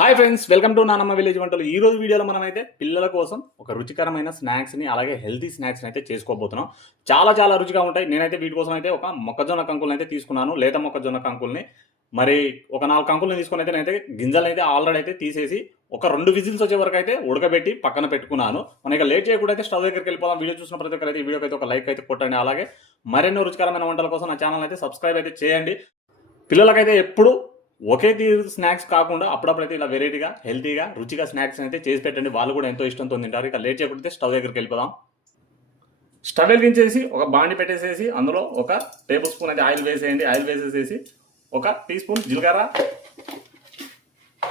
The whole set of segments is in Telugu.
హాయ్ ఫ్రెండ్స్, వెల్కమ్ టు నానమ్మ విలేజ్ వంటలు. ఈ రోజు వీడియోలో మనమైతే పిల్లల కోసం ఒక రుచికరమైన స్నాక్స్ని అలాగే హెల్తీ స్నాక్స్ని అయితే చేసుకోబోతున్నాం. చాలా చాలా రుచిగా ఉంటాయి. నేనైతే వీటి కోసం అయితే ఒక మొక్కజొన్న కంకుల్ని అయితే తీసుకున్నాను, లేత మొక్కజొన్న కంకుల్ని. మరి ఒక 4 కంకుల్ని తీసుకొని అయితే నేనైతే గింజలు అయితే ఆల్రెడీ అయితే తీసేసి ఒక 2 విజిల్స్ వచ్చే వరకు అయితే ఉడకబెట్టి పక్కన పెట్టుకున్నాను. మనం ఇక లేట్ చేయకుండా అయితే స్టవ్ దగ్గరికి వెళ్ళిపోదాం. వీడియో చూసిన ప్రతి ఒక్కరు అయితే ఈ వీడియోకి అయితే ఒక లైక్ అయితే కొట్టండి. అలాగే మరెన్నో రుచికరమైన వంటల కోసం నా ఛానల్ అయితే సబ్స్క్రైబ్ అయితే చేయండి. పిల్లలకైతే ఎప్పుడు ఒకే తీరు స్నాక్స్ కాకుండా అప్పుడప్పుడైతే ఇలా వెరైటీగా హెల్తీగా రుచిగా స్నాక్స్ అయితే చేసి పెట్టండి. వాళ్ళు కూడా ఎంతో ఇష్టంతో తింటారు. ఇక లేట్ చేయకపోతే స్టవ్ దగ్గరికి వెళ్ళిపోదాం. స్టవ్ వెలిగించేసి ఒక బాండి పెట్టేసేసి అందులో ఒక టేబుల్ స్పూన్ అయితే ఆయిల్ వేసేయండి. ఆయిల్ వేసేసేసి ఒక టీ స్పూన్ జీలకర్ర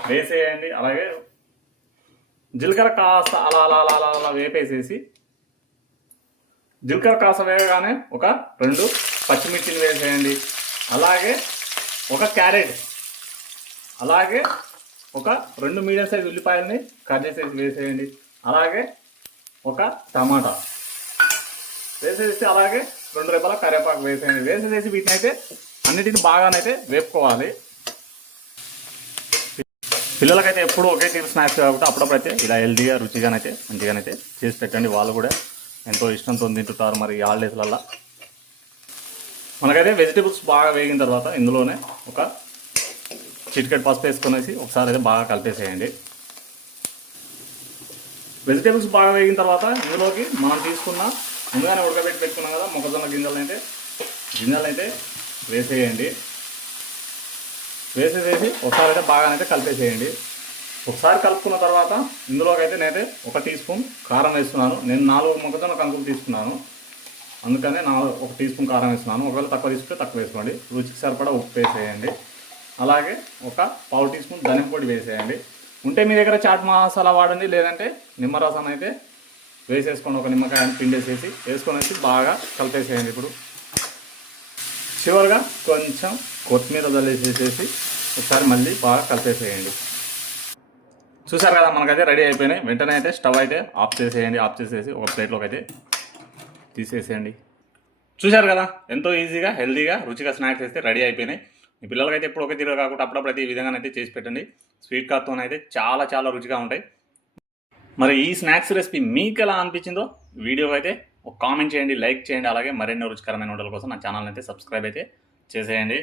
వేసేయండి. అలాగే జీలకర్ర కాస్త అలా అలా అలా అలా అలా వేపేసేసి జీలకర్ర కాస్త వేయగానే ఒక 2 పచ్చిమిర్చిని వేసేయండి. అలాగే ఒక క్యారెట్, అలాగే ఒక 2 మీడియం సైజ్ ఉల్లిపాయలని కట్ చేసేసి వేసేయండి. అలాగే ఒక టమాటా వేసేసి అలాగే 2 రెబ్బల కరివేపాకు వేసేయండి. వేసేసి వీటిని అయితే అన్నిటిని బాగానైతే వేపుకోవాలి. పిల్లలకైతే ఎప్పుడు ఒకే తీరు స్నాక్స్ కాబట్టి అప్పుడప్పుడైతే ఇలా హెల్తీగా రుచిగానైతే మంచిగానైతే చేసి పెట్టండి. వాళ్ళు కూడా ఎంతో ఇష్టంతో తింటుంటారు. మరి ఈ హాలిడేస్లల్లో మనకైతే వెజిటేబుల్స్ బాగా వేగిన తర్వాత ఇందులోనే ఒక చిటికెట్ పసుపు వేసుకొనేసి ఒకసారి అయితే బాగా కలిపేసేయండి. వెజిటేబుల్స్ బాగా వేగిన తర్వాత ఇందులోకి మనం తీసుకున్న ముందుగానే ఉడకబెట్టి పెట్టుకున్నాం కదా మొక్కజొన్న గింజలు అయితే వేసేయండి. వేసేసేసి ఒకసారి అయితే బాగానైతే కలిపేసేయండి. ఒకసారి కలుపుకున్న తర్వాత ఇందులోకి అయితే నేనైతే 1 టీ స్పూన్ కారం వేస్తున్నాను. నేను 4 మొక్కజొన్న కంకులు తీసుకున్నాను, అందుకనే 1 టీ స్పూన్ కారం వేస్తున్నాను. ఒకవేళ తక్కువ తీసుకుంటే తక్కువ వేసుకోండి. రుచికి సరిపడా ఉప్పు వేసేయండి. అలాగే ఒక పావు టీ స్పూన్ ధనియం పొడి వేసేయండి. ఉంటే మీ దగ్గర చాట్ మసాలా వాడండి, లేదంటే నిమ్మరసం అయితే వేసేసుకోండి. ఒక నిమ్మకాయని పిండేసేసి వేసుకొనేసి బాగా కలిపేసేయండి. ఇప్పుడు చివరిగా కొంచెం కొత్తిమీర చల్లేసేసేసి ఒకసారి మళ్ళీ బాగా కలిపేసేయండి. చూసారు కదా, మనకైతే రెడీ అయిపోయినాయి. వెంటనే అయితే స్టవ్ అయితే ఆఫ్ చేసేయండి. ఆఫ్ చేసేసి ఒక ప్లేట్లోకి అయితే తీసేసేయండి. చూశారు కదా, ఎంతో ఈజీగా హెల్తీగా రుచిగా స్నాక్స్ అయితే రెడీ అయిపోయినాయి. మీ పిల్లలకైతే ఎప్పుడు ఒకే తీరు కాకుండా అప్పుడప్పుడు ఈ విధంగానైతే చేసి పెట్టండి. స్వీట్ కార్న్తోనైతే చాలా చాలా రుచిగా ఉంటాయి. మరి ఈ స్నాక్స్ రెసిపీ మీకు ఎలా అనిపించిందో వీడియోకి అయితే ఒక కామెంట్ చేయండి, లైక్ చేయండి. అలాగే మరెన్నో రుచికరమైన వంటల కోసం నా ఛానల్ అయితే సబ్స్క్రైబ్ అయితే చేసేయండి.